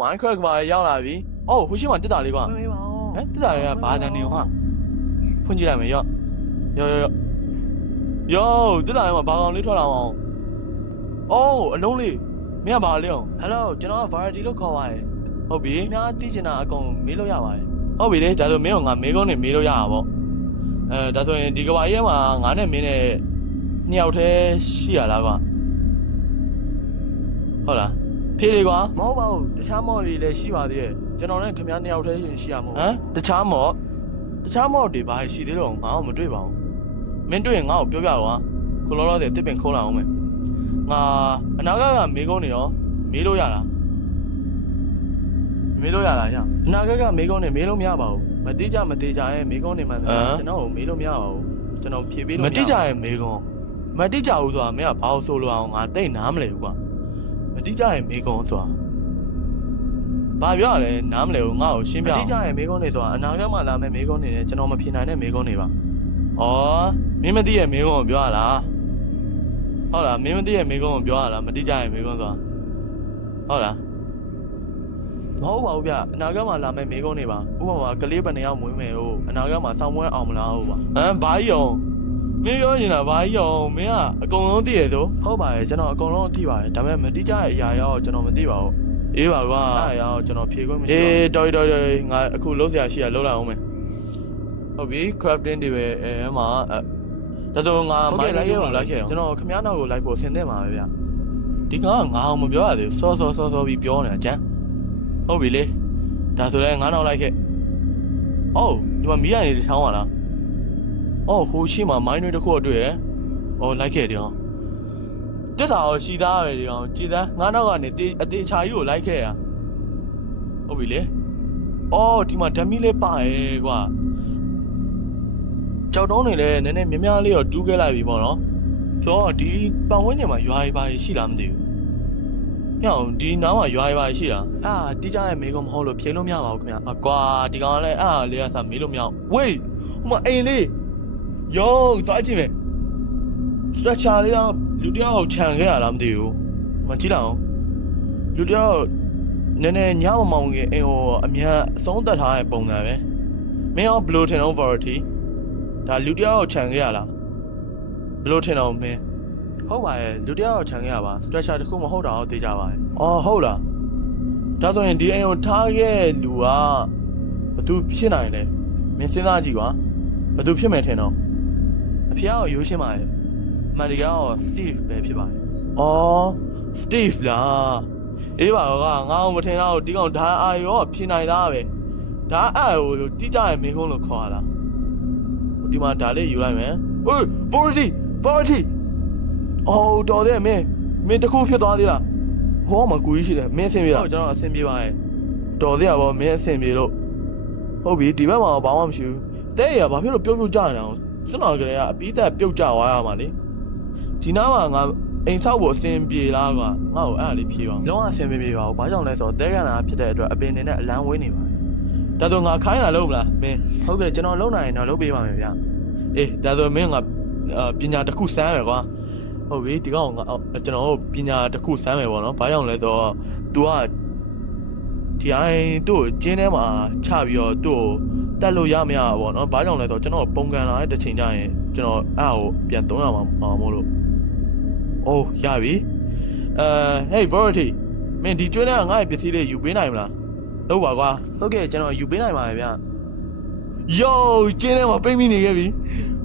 Minecraft ကရောက်လာပြီ။အော်ဟိုရှိမှတက်တာလေးကွာ။ဟမ်တက်တာလေးကဘာတန်နေဟာ။ဖွင့်ကြည့်လိုက်မယ်ရော။တက်တာလေးမှာဘာကောင်လေးထွက်လာအောင်။အော်အလုံးလေးမင်းကဘာလဲအောင်။ Hello ကျွန်တော်က Variety လို့ခေါ်ပါတယ်။ဟုတ်ပြီ။များသိချင်တာအကုန်မေးလို့ရပါတယ်။ဟုတ်ပြီလေဒါဆိုမင်းကငါမေးကုန်းနေမေးလို့ရတာပေါ့။ဒါဆိုရင်ဒီကဘာကြီးမှာငါနဲ့မင်းနဲ့နှစ်ယောက်တည်းရှိရလားကွာ။ဟုတ်လားဖြေလေကွာမဟုတ်ပါဘူးတခြားမော်တွေလည်းရှိပါသေးတယ်ကျွန်တော်နဲ့ခင်ဗျားနှစ်ယောက်တည်းရှိရမှာဟမ်တခြားမော်တွေဘာရှိသေးတော့ငါ့ကိုမတွေ့ပါဘူးမင်းတွေ့ရင်ငါ့ကိုပြောပြကွာခုလောလောဆယ်တစ်ပင်ခိုးလာအောင်မယ်ငါအနာဂတ်ကမေကုန်းနေရောမေးလို့ရလားရအနာဂတ်ကမေကုန်းနေမေးလို့မရပါဘူးမတိကြရဲ့မေကုန်းနေမှန်တယ်ကျွန်တော်ကိုမေးလို့မရပါဘူးကျွန်တော်ဖြေပေးလို့မတိကြရဲ့မေကုန်းမတိကြဘူးဆိုတာမင်းကဘာလို့ဆိုလို့အောင်ငါသိနားမလဲဘူးကွာမတိကြရဲ့မေကုန်းဆိုတာဘာပြောရလဲနားမလဲဘူးငါ့ကိုရှင်းပြမတိကြရဲ့မေကုန်းနေဆိုတာအနာဂတ်မှာလာမယ့်မေကုန်းနေနဲ့ကျွန်တော်မဖြေနိုင်တဲ့မေကုန်းနေပါဩမင်းမသိရဲ့မေကုန်းကိုပြောရလားဟုတ်လားမင်းမသိရဲ့မေကုန်းကိုပြောရလားမတိကြရဲ့မေကုန်းဆိုတာဟုတ်လားမဟုတ်ပါဘူးဗျအနာဂတ်မှာလာမယ့်မေကုန်းနေပါဥပမာကလေးဘယ်နှယောက်မွေးမယ်ဟုတ်အနာဂတ်မှာစောင်းမွေးအောင်မလားဟုတ်ပါဘာကြီးအောင်မင်းပြောနေတာဘာကြီးအောင်မင်းကအကုန်လုံးသိရဆိုဟုတ်ပါရဲ့ကျွန်တော်အကုန်လုံးသိပါတယ်ဒါပေမဲ့မတိကြရဲ့အရာရောကျွန်တော်မသိပါဘူးအေးပါကွာအဲ့အရာကိုကျွန်တော်ဖြေခွင့်မရှိဘူးအေးတော်ငါအခုလုံးစရာရှိရလုံးလိုက်အောင်မယ်ဟုတ်ပြီ crafting တွေပဲမှာဒါဆိုငါမိုင်းလိုက်ရအောင်လိုက်ခဲ့အောင်ကျွန်တော်ခမည်းနောက်ကိုလိုက်ဖို့ဆင်သင့်ပါပဲဗျဒီကောင်ကငါအောင်မပြောရသေးဘူးစောပြီးပြောနေတာကျန်ဟုတ်ပြီလေဒါဆိုလဲငါနောက်လိုက်ခဲ့အော်ဒီမှာမီးရနေချောင်းပါလားအော်ဟိုရှိမှာမိုင်းတွေတစ်ခုတွေ့ရယ်အော်လိုက်ခဲ့တယ်အောင်တက်တာရောရှိသားပဲဒီကောင်ကြည်သားငါနောက်ကနေအသေးချာကြီးကိုလိုက်ခဲ့ရဟုတ်ပြီလေအော်ဒီမှာဓမီလေးပါရဲ့ကွာကြောက်တုံးနေလဲနည်းနည်းများလေးတော့တူးခဲ့လိုက်ပြီပေါ့နော်ဆိုတော့ဒီပတ်ဝန်းကျင်မှာရွာရီပါရှိလားမသိဘူးညောင်ဒီနားမှာရွာရွာရှိတာတီးကြရဲ့မေကုန်းမဟုတ်လို့ဖြေလို့မရပါဘူးခင်ဗျာကွာဒီကောင်ကလည်းလေးကစားမေးလို့မရအောင်ဝေးဟိုမှာအိမ်လေးယောသွားကြည့်မယ်စတချာလေးတော့လူတယောက်ခြံခဲ့ရလားမသိဘူးမကြည့်လိုက်အောင်လူတယောက်နည်းနည်းညမမောင်ကြီးအိမ်ဟိုအမြန်အဆုံးသက်ထားတဲ့ပုံစံပဲမင်းရောဘလို့ထင်တော့ variety ဒါလူတယောက်ခြံခဲ့ရလားဘလို့ထင်တော့မင်းဟုတ်ပါရဲ့လူတယောက်ခြံခဲ့ရပါ structure တစ်ခုမဟုတ်တာတော့သိကြပါရဲ့အော်ဟုတ်လားဒါဆိုရင်ဒီအိမ်ကိုထားခဲ့လူကဘသူဖြစ်နိုင်လဲမင်းစဉ်းစားကြည့်ကွာဘသူဖြစ်မယ်ထင်တော့အဖေကရိုးရှင်းပါရဲ့အမှန်တရားက Steve ပဲဖြစ်ပါတယ်အော် Steve လားအေးပါကငါ့ကိုမထင်တော့ဒီကောင်ဒါအာရောဖြစ်နိုင်သားပဲဒါအဲ့ဟိုတိကျရဲ့မင်းကုန်းလို့ခေါ်ရတာဒီမှာဒါလေးယူလိုက်မယ်ဟို 40အော်တော်တယ်မင်းတခုဖြစ်သွားသေးလားဟောမှာကိုကြီးရှိတယ်မင်းအဆင်ပြေလားကျွန်တော်အဆင်ပြေပါရဲ့တော်သေးရပါမင်းအဆင်ပြေလို့ဟုတ်ပြီဒီဘက်မှာဘာမှမရှိဘူးတဲ့ရဘာဖြစ်လို့ပြုတ်ကြနေအောင်စွန့်တော်ကလေးကအပီးသက်ပြုတ်ကြသွားရမှာလေဒီနားမှာငါအိမ်ဆောက်ဖို့အဆင်ပြေလားကွာငါ့ကိုအဲ့ဒါလေးဖြေပါအောင်လုံးဝအဆင်ပြေပါဘူးဘာကြောင့်လဲဆိုတော့တဲကန်တာဖြစ်တဲ့အတွက်အပင်တွေနဲ့အလံဝေးနေပါတယ်ဒါဆိုငါခိုင်းတာလုပ်မလားမင်းဟုတ်ကဲ့ကျွန်တော်လုပ်နိုင်ရင်တော့လုပ်ပေးပါမယ်ဗျအေးဒါဆိုမင်းငါပညာတစ်ခုစမ်းရယ်ကွာဟုတ်ပြီဒီကောင်ကျွန်တော်တို့ပညာတစ်ခုစမ်းမယ်ပေါ့နော်ဘာကြောင့်လဲဆိုတော့ तू ကဒီအိုင်တို့ကျင်းထဲမှာချပြီးတော့သူ့ကိုတက်လို့ရမရပေါ့နော်ဘာကြောင့်လဲဆိုတော့ကျွန်တော်ပုံကန်လာတဲ့တစ်ချိန်ကျရင်ကျွန်တော်အဲ့ကိုပြန်သုံးရမှာမို့လို့အိုးရပြီhey Variety မင်းဒီကျွန်းထဲကငါ့ရဲ့ပစ္စည်းလေးယူပေးနိုင်မလားဟုတ်ပါကွာဟုတ်ကဲ့ကျွန်တော်ယူပေးနိုင်ပါမယ်ဗျယောကျင်းထဲမှာပိတ်မိနေခဲ့ပြီ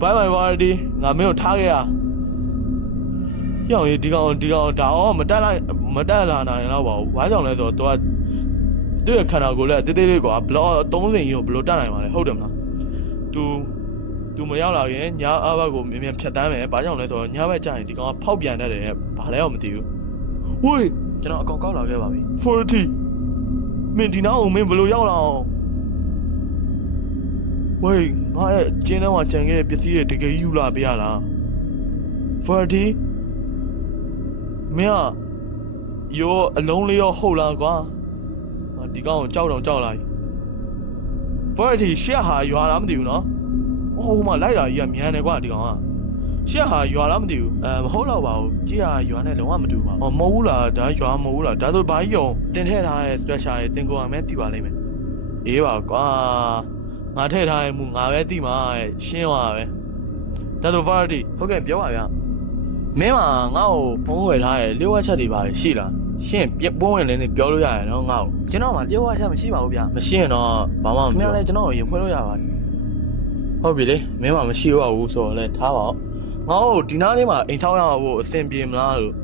bye bye Variety ငါမင်းကိုထားခဲ့ရပြောင်းဒီကောင်ဒါတော့မတက်လာနိုင်တော့ပါဘူးဘာကြောင့်လဲဆိုတော့ तू ကသူ့ရဲ့ခန္ဓာကိုယ်လည်းတေးလေးကွာဘလော့30ကြီးကိုဘလို့တက်နိုင်ပါလဲဟုတ်တယ်မလား तू မရောက်လာရင်ညအဘက်ကိုမြင်ဖြတ်တန်းမယ်ဘာကြောင့်လဲဆိုတော့ညဘက်ကျရင်ဒီကောင်ကဖောက်ပြန်တတ်တယ်ဘာလဲတော့မသိဘူးဝေးကျွန်တော်အကောင်ကောက်လာခဲ့ပါပြီ40မင်းဒီနားကိုမင်းဘလို့ရောက်လာအောင်ဝေးငါရဲ့ကျင်းထဲမှာခြံခဲ့တဲ့ပစ္စည်းတွေတကယ်ယူလာပေးရလား40မင်းရောအလုံးလေးရောဟုတ်လားကွာဒီကောင်ကိုကြောက်လာပြီVarietyရှက်ဟာရွာလားမသိဘူးနော်ဟိုမှာလိုက်တာကြီးကမြန်တယ်ကွာဒီကောင်က ရှက်ဟာရွာလားမသိဘူးမဟုတ်တော့ပါဘူးကြည့်ဟာရွာနဲ့လုံးဝမတူပါဘူးမဟုတ်ဘူးလားဒါရွာမဟုတ်ဘူးလားဒါဆိုဘာကြီးယုံတင်ထည့်ထားတဲ့ structure ရဲ့တင်ကိုအောင်မဲသိပါလိမ့်မယ်အေးပါကွာငါထည့်ထားရင်မူငါပဲသိမှာရှင်းသွားပဲဒါဆို variety ဟုတ်ကဲ့ပြောပါဗျမင်းမငါ့ကိုဖုန်းဝယ်ထားရဲ့လျှို့ဝှက်ချက်တွေပါရှိလားရှင်းပုံးဝင်လည်းပြောလို့ရတယ်နော်ငါ့ကိုကျွန်တော်မှလျှို့ဝှက်ချက်မရှိပါဘူးဗျမရှိရင်တော့ဘာမှမပြောခင်ဗျားလည်းကျွန်တော်ကိုရင်ဖွင့်လို့ရပါတယ်ဟုတ်ပြီလေမင်းမမရှိတော့ဘူးဆိုတော့လည်းထားပါငါ့ကိုဒီနားလေးမှာအိမ်ထောက်ရအောင်အဆင်ပြေမလားလို့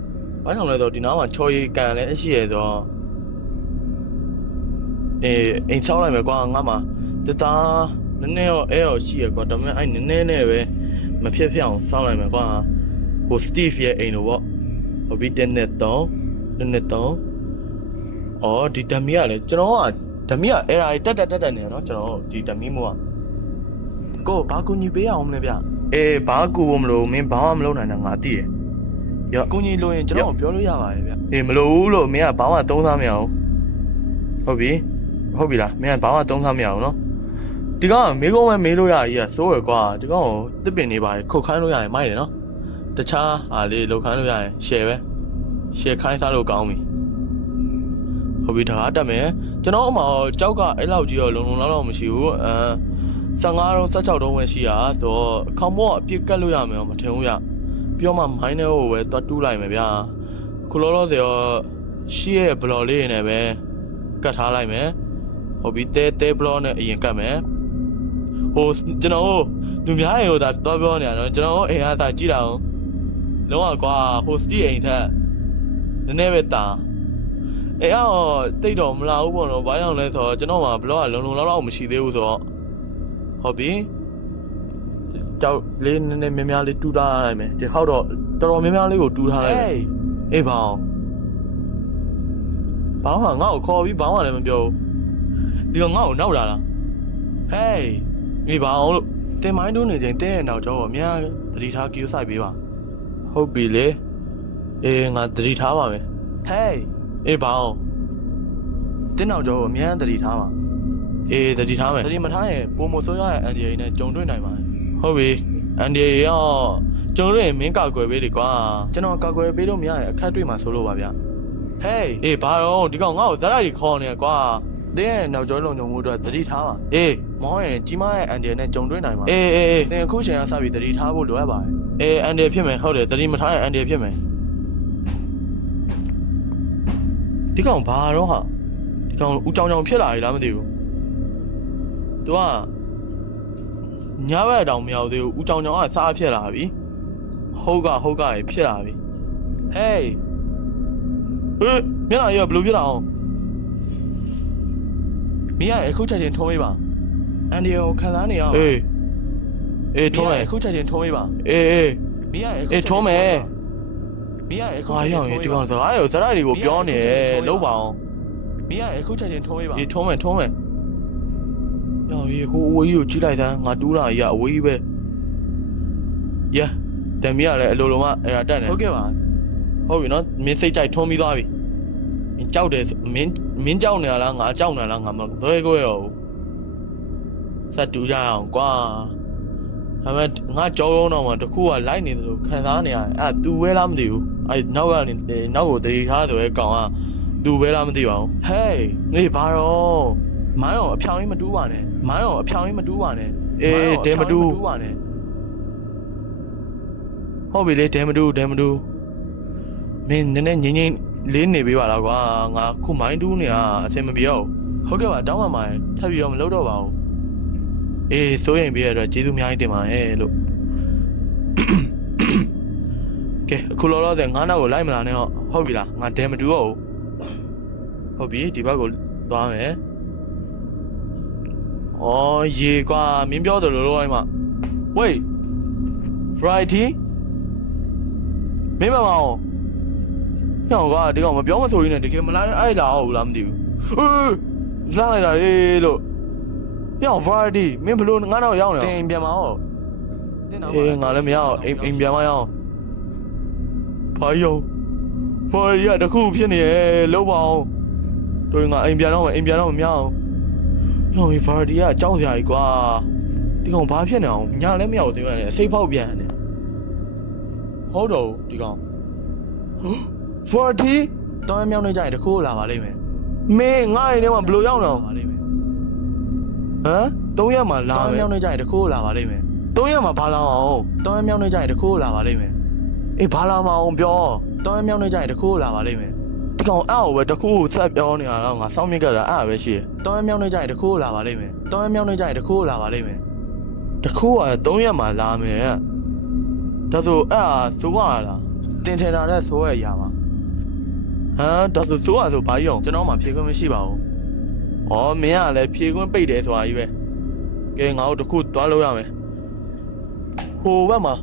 ဘာကြောင့်လဲဆိုတော့ဒီနားမှာချော်ရီကန်လည်းအရှိရဆိုတော့အိမ်ဆောက်လိုက်မယ်ကွာငါမှတသားနည်းနည်းရောရှိရကွာဒါပေမဲ့အဲ့နည်းနည်းနဲ့ပဲမဖြစ်ဖြစ်အောင်ဆောက်လိုက်မယ်ကွာဟို Steve ရဲ့အိမ်လို့ပေါ့ဟုတ်ပြီ1နဲ့3အော်ဒီဓမီကလည်းကျွန်တော်ကဓမီကအဲ့ဒါတက်နေနော်ကျွန်တော်ဒီဓမီမို့ကိုဘာကူညီပေးအောင်မလဲဗျဘာကူဖို့မလို့မင်းဘာမှမလုပ်နိုင်တာငါသိတယ်ရောကူညီလို့ရင်ကျွန်တော်ပြောလို့ရပါတယ်ဗျမလို့ဘူးလို့မင်းကဘာမှသုံးစားမရအောင်ဟုတ်ပြီလားမင်းကဘာမှသုံးစားမရအောင်နော်ဒီကောင်ကမေးကုန်းပဲမေးလို့ရကြီးอ่ะစိုးရယ်ကွာဒီကောင်ကိုတစ်ပင်နေပါခုတ်ခိုင်းလို့ရရင်မိုက်တယ်နော်တခြားဟာလေးလောက်ခိုင်းလို့ရရင် share ခိုင်းစားလို့ကောင်းပြီဟုတ်ပြီဒါကတက်မယ်ကျွန်တော်အမှကြောက်ကအဲ့လောက်ကြီးတော့လုံလောက်မရှိဘူး15တုံး16တုံးပဲရှိရဆိုတော့အခေါင်မော့အပြစ်ကတ်လို့ရမယ်မထင်ဘူးဗျပြောမှမိုင်းနဲ့ကိုပဲတွတ်တူးလိုက်မယ်ဗျခုလောလောဆယ်ရောရှိရဲ့ဘလော်လေးနဲ့ပဲကတ်ထားလိုက်မယ်ဟုတ်ပြီတဲဘလော့နဲ့အရင်ကတ်မယ်ဟိုကျွန်တော်လူများရေကိုဒါတော့ပြောနေရတော့ကျွန်တော်အိမ်အားသာကြည့်တာအောင်လုံးဝကွာဟိုစတီအိမ်ထက်နည်းနည်းပဲတာအဲ့တော့တိတ်တော့မလာဘူးပေါ့နော်ဘာကြောင့်လဲဆိုတော့ကျွန်တော်မှာဘလော့ကလုံလောက်မရှိသေးဘူးဆိုတော့ဟုတ်ပြီကြောက်လေးနည်းနည်းများများလေးတူးထားလိုက်မယ်ဒီခေါက်တော့တော်တော်များများလေးကိုတူးထားလိုက်မယ်အေးဘောင်းဟာငါ့ကိုခေါ်ပြီးဘောင်းကလည်းမပြောဘူးဒီကငါ့ကိုနောက်လာလားဟေးအေးဘောင်းလို့တင်မိုင်းတူးနေချိန်တင်းရဲ့နောက်ကျောကိုအများသတိထားကြည့်ဆိုင်ပေးပါဟုတ်ပြီလေအေးငါသတိထားပါမယ်ဟေးအေးဘောင်းတင်းနောက်ကျောကိုအများသတိထားပါအေးသတိထားမယ်သတိမထားရင်ပုံမဆိုးရရဲ့အန်ဒီအေနဲ့ကြုံတွေ့နိုင်ပါတယ်ဟုတ်ပြီအန်ဒီအေရောကျွန်တော်တို့မင်းကောက်ွယ်ပေးလေကွာကျွန်တော်ကောက်ွယ်ပေးလို့မရရင်အခက်တွေ့မှာဆိုလို့ပါဗျဟေးအေးဘာတော့ဒီကောင်ငါ့ကိုဇာတ်လိုက်ခေါ်နေကွာတင်းရဲ့နောက်ကျောလုံုံမှုတော့သတိထားပါအေးမောင်းရင်ကြီးမားရဲ့အန်ဒီနဲ့ကြုံတွေ့နိုင်ပါအေးတင်းအခုချိန်ကစပြီးသတိထားဖို့လိုအပ်ပါတယ်အေးအန်ဒီဖြစ်မယ်ဟုတ်တယ်သတိမထားရင်အန်ဒီဖြစ်မယ်ဒီကောင်ဘာတော့ဟာဒီကောင်ဦးကြောင်ဖြစ်လာပြီလားမသိဘူးသူကညဘက်တောင်မရောက်သေးဘူးဦးကြောင်ကစားဖြစ်လာပြီဟုတ်ကဖြစ်လာပြီဟေးမျက်နှာရဘလို့ဖြစ်လာအောင်မင်းအခုချက်ချင်းထုံးပေးပါအန်ဒီကိုခံစားနေရအောင်အေးထုံးမယ်အခုချက်ချင်းထုံးပေးပါအေးမင်းအခုထုံးမယ်မင်းအခုချက်ချင်းထုံးပေးပါဒီကောင်စကားရောဇာတ်တွေကိုပြောနေလို့ပါအောင်မင်းအခုချက်ချင်းထုံးပေးပါအေးထုံးမယ်ရော်ဟိုအဝေးကြီးကိုကြည့်လိုက်စမ်းငါတူးလာကြီးကအဝေးကြီးပဲတမီးကလည်းအလိုလိုမှအဲ့ဒါတက်နေဟုတ်ကဲ့ပါဟုတ်ပြီနော်မင်းစိတ်ကြိုက်ထုံးပြီးသွားပြီမင်းကြောက်တယ်မင်းကြောက်နေလားငါကြောက်နေလားငါမသွဲကိုရောစတူကြအောင်ကွာဒါပေမဲ့ငါကြောရုံးတော့မှတခုကလိုက်နေတယ်လို့ခံစားနေရတယ်အဲ့တူပဲလားမသိဘူးအဲ့နောက်ကိုတည်ထားဆိုရဲကောင်ကတူပဲလားမသိပါဘူးဟေးနေဘာတော့မိုင်းအောင်အဖြောင်ကြီးမတူးပါနဲ့အေးဒဲမတူးပါနဲ့ဟုတ်ပြီလေဒဲမတူးမင်းနည်းနည်းငိမ့်လေးနေပေးပါလားကွာငါခုမိုင်းတူးနေတာအဆင်မပြေတော့ဟုတ်ကဲ့ပါတောင်းပါမယ်ထပ်ပြီးတော့မလုပ်တော့ပါဘူးအေးစိုးရင်ပြရတော့ကျေးဇူးအများကြီးတင်ပါတယ်လို့ကဲအခုလောလောဆယ်ငါးနောက်ကိုလိုက်မလာနဲ့ဟုတ်ပြီလားငါဒဲမတူးတော့ဟုတ်ပြီဒီဘက်ကိုသွားမယ်အော်ရေကွာမင်းပြောတယ်လို့လို့အိမ်မှာ wait righty မင်းမမအောင်ဟောကွာဒီကောင်မပြောမဆိုရင်းနဲ့တကယ်မလာအဲ့လာဟုတ်လားမသိဘူးလာလိုက်တာလေလို့ဟော variety မင်းဘလို့ငါတော့ရောက်နေတင်ပြန်မအောင်အေးငါလည်းမရအောင်အိမ်ပြန်မရအောင်ဘာရော variety ကတခုဖြစ်နေရဲ့လုံးပါအောင်တို့ငါအိမ်ပြန်တော့မရအောင်ဟို variety ကကြောက်စရာကြီးကွာဒီကောင်ဘာဖြစ်နေအောင်ညာလည်းမရဘူးသိရတယ်စိတ်ဖောက်ပြန်နေ ဟုတ်တော့ဒီကောင်40တောင်းမြောင်းနေကြရင်တခုလာပါလိမ့်မယ်မင်းငါ့အိမ်ထဲမှာဘယ်လိုရောက်နေအောင်ပါလိမ့်မယ်ဟမ်3ရက်မှလာမယ်တောင်းမြောင်းနေကြရင်တခုလာပါလိမ့်မယ်3ရက်မှဘာလာအောင်တောင်းမြောင်းနေကြရင်တခုလာပါလိမ့်မယ်အေးဘာလာမအောင်ပြောတောင်းမြောင်းနေကြရင်တခုလာပါလိမ့်မယ်ဒီကောင်အဲ့အောင်ပဲတခုဆက်ပြောနေတာတော့ငါစောင့်မြင့်ကြတာအဲ့ပဲရှိတယ်တောင်းမြောင်းနေကြရင်တခုလာပါလိမ့်မယ်တောင်းမြောင်းနေကြရင်တခုလာပါလိမ့်မယ်တခုက3ရက်မှလာမယ်ဒါဆိုအဲ့ဆိုးရလားတင်ထင်တာနဲ့ဆိုးရရပါဟာဒါဆိုဆိုးရဆိုဘာကြီးအောင်ကျွန်တော်မှဖြေခွင့်မရှိပါဘူး။ဩမင်းကလည်းဖြေခွင့်ပိတ်တယ်ဆိုတာကြီးပဲ။ကဲငါတို့တခုသွားလို့ရမယ်။ဟိုဘက်မှာ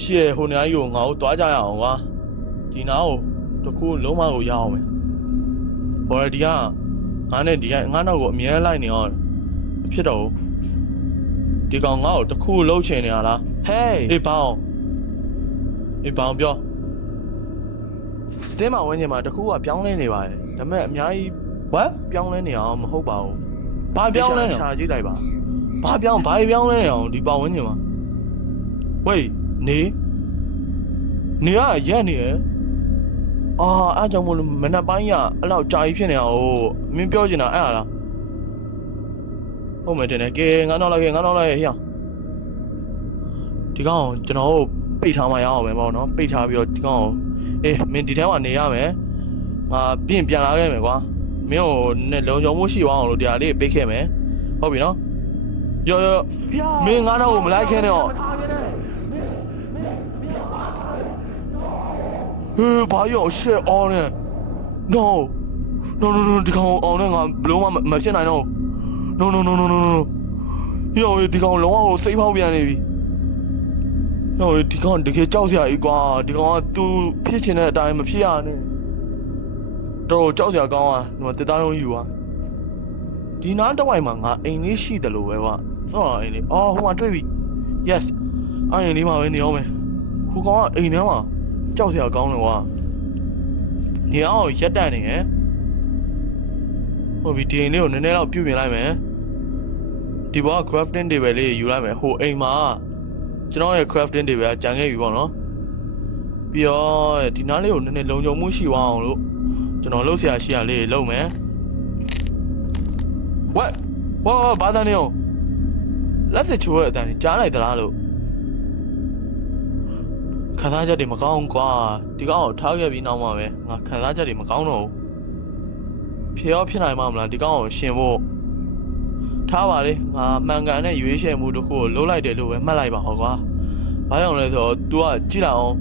ရှေ့ဟိုနေရာကြီးကိုငါတို့သွားကြရအောင်ကွာ။ဒီနားကိုတခုလုံးမကိုရအောင်မယ်။ဘော်ဒီကငါနဲ့ဒီကငါနောက်ကိုအမြဲလိုက်နေအောင်ဖြစ်တော့ဒီကောင်ငါ့ကိုတခုလှုပ်ချင်နေရလား။ဟေးအေးပေါင်းအေးပေါင်းပြောတင်းမဝင်းကျင်မှာတခုကပြောင်းလဲနေပါတယ်ဒါပေမဲ့အများကြီး what ပြောင်းလဲနေအောင်မဟုတ်ပါဘူးဘာပြောင်းလဲရှာကြည့်လိုက်ပါဘာပြောင်းလဲနေအောင်ဒီပတ်ဝန်းကျင်မှာဝေးနေကရက်နေရအားကြောင့်မလို့မနက်ပိုင်းကအဲ့လောက်ကြာကြီးဖြစ်နေအောင်မင်းပြောချင်တာအဲ့ဟာလားဟုတ်မယ်တင်တယ်ကဲငါနောက်လိုက်ဟေ့ဒီကောင်ကျွန်တော်တို့ပိတ်ထားမှရအောင်ပဲပေါ့နော်ပိတ်ထားပြီးတော့ဒီကောင်အေးမင်းဒီထဲမှာနေရမယ်ငါပြင်ပြန်လာခဲ့မယ်ကွာမင်းကိုနဲ့လုံခြုံမှုရှိအောင်လို့တရားလေးပိတ်ခဲ့မယ်ဟုတ်ပြီနော်ရောမင်းငါတော့မလိုက်ခဲနဲ့ဟေးဘာရောရှေ့အော်နေ no ဒီကောင်အောင်နဲ့ငါဘလုံးမဖြစ်နိုင်တော့ no ရောဒီကောင်လုံးဝကိုစိတ်ဖောက်ပြန်နေပြီဟိုဒီကောင်တကယ်ကြောက်စရာကြီးကွာဒီကောင်ကသူဖြစ်ချင်တဲ့အတိုင်းမဖြစ်ရနဲ့တော်ကြောက်စရာကောင်းอ่ะဒီမှာတက်သားလုံးယူอ่ะဒီနားတစ်ဝိုက်မှာငါအိမ်လေးရှိတယ်လို့ပဲကွာစောအိမ်လေးအော်ဟိုမှာတွေ့ပြီ yes အိမ်လေးမှာပဲနေအောင်မယ်ဟိုကောင်ကအိမ်ထဲမှာကြောက်စရာကောင်းတယ်ကွာနေအောင်ရက်တက်နေရယ်ဟုတ်ပြီဒီအိမ်လေးကိုနည်းနည်းတော့ပြုတ်ပြင်လိုက်မယ်ဒီဘောက crafting table လေးယူလိုက်မယ်ဟိုအိမ်မှာကျွန်တော်ရဲ့ crafting table ကကြံခဲ့ပြီပေါ့နော်ပြီးတော့ဒီနားလေးကိုနည်းနည်းလုံခြုံမှုရှိအောင်လို့ကျွန်တော်လှုပ်ရှားရှိရလေးလုပ်မယ် what ဘာသာနေအောင်လက်စချိုးရတဲ့အတန်းကြားလိုက်သလားလို့ခံစားချက်တွေမကောင်းကွာဒီကောင်ကိုထားခဲ့ပြီးနောက်မှပဲငါခံစားချက်တွေမကောင်းတော့ဘူးဖြစ်နိုင်မှာမလားဒီကောင်ကိုရှင်ဖို့ထားပါလေငါမှန်ကန်တဲ့ရွေးချယ်မှုတစ်ခုကိုလုပ်လိုက်တယ်လို့ပဲမှတ်လိုက်ပါဟောကွာဘာကြောင့်လဲဆိုတော့ तू ကကြည့်လိုက်အောင်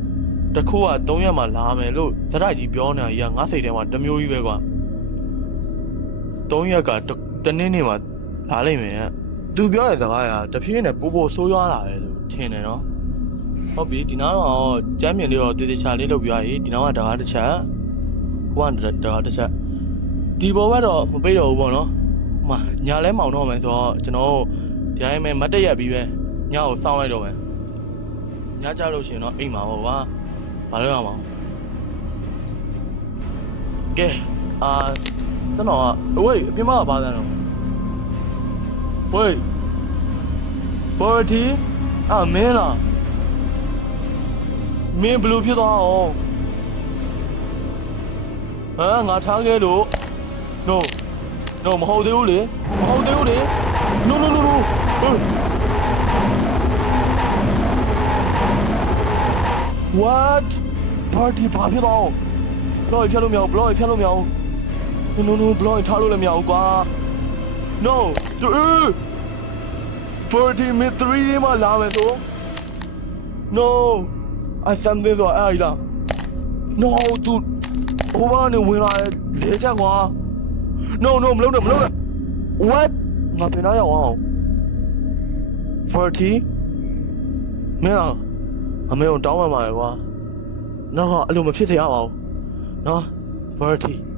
တစ်ခုက3ရက်မှလာမယ်လို့တတိုက်ကြီးပြောနေတာကြီးကငါစိတ်ထဲမှာတမျိုးကြီးပဲကွာ3ရက်ကတနေ့နေ့မှလာလိမ့်မယ် तू ပြောတဲ့စကားကတဖြည်းနဲ့ပိုဆိုးရွားလာတယ်လို့ထင်တယ်နော်ဟုတ်ပြီဒီနားတော့ကျမ်းမြင်လေးတော့တေးသေးချာလေးလုပ်ပြရည်ဒီနားကတကားတစ်ချက်ဟိုကတကားတစ်ချက်ဒီဘောကတော့မပိတ်တော့ဘူးပေါ့နော်ညာလဲမောင်တော့မယ်ဆိုတော့ကျွန်တော်ဒီတိုင်းပဲမတ်တက်ရက်ပြီးပဲညကိုစောင်းလိုက်တော့မယ်ညကြလို့ရှင်တော့အိမ်မှာပေါ့ကွာမလုပ်ရမှာကဲကျွန်တော်ကဝေးအပြင်မှာပါသားတော့ဝေးဘော်တီမင်းလားမင်းဘလူးဖြစ်သွားအောင်ငါထားခဲ့လို့ no မဟုတ်သေးဘူးလေ no what party ဘာဖြစ်တော့ block ဖြတ်လို့မရဘူး block ဖြတ်လို့မရဘူး no block ထားလို့လည်းမရဘူးကွာ no 40 mid 3ဒီမှာလာမယ်ဆို no I something ဆိုအဲ့ဒါ no dude ဟိုကနေဝင်လာလေချက်ကွာno မလုပ်နဲ့ what ငါပြန်လာရအောင်40မင်းအမေကိုတောင်းပန်ပါလေကွာနော်အဲ့လိုမဖြစ်စေရပါဘူးနော်40